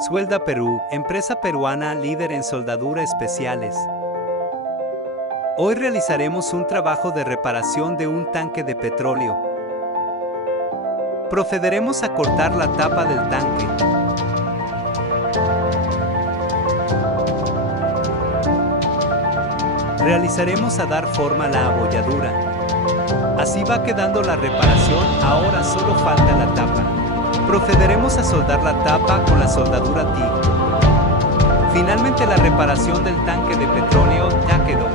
Suelda Perú, empresa peruana líder en soldadura especiales. Hoy realizaremos un trabajo de reparación de un tanque de petróleo. Procederemos a cortar la tapa del tanque. Realizaremos a dar forma a la abolladura. Así va quedando la reparación, ahora solo falta la tapa. Procederemos a soldar la tapa con la soldadura TIG. Finalmente la reparación del tanque de petróleo ya quedó.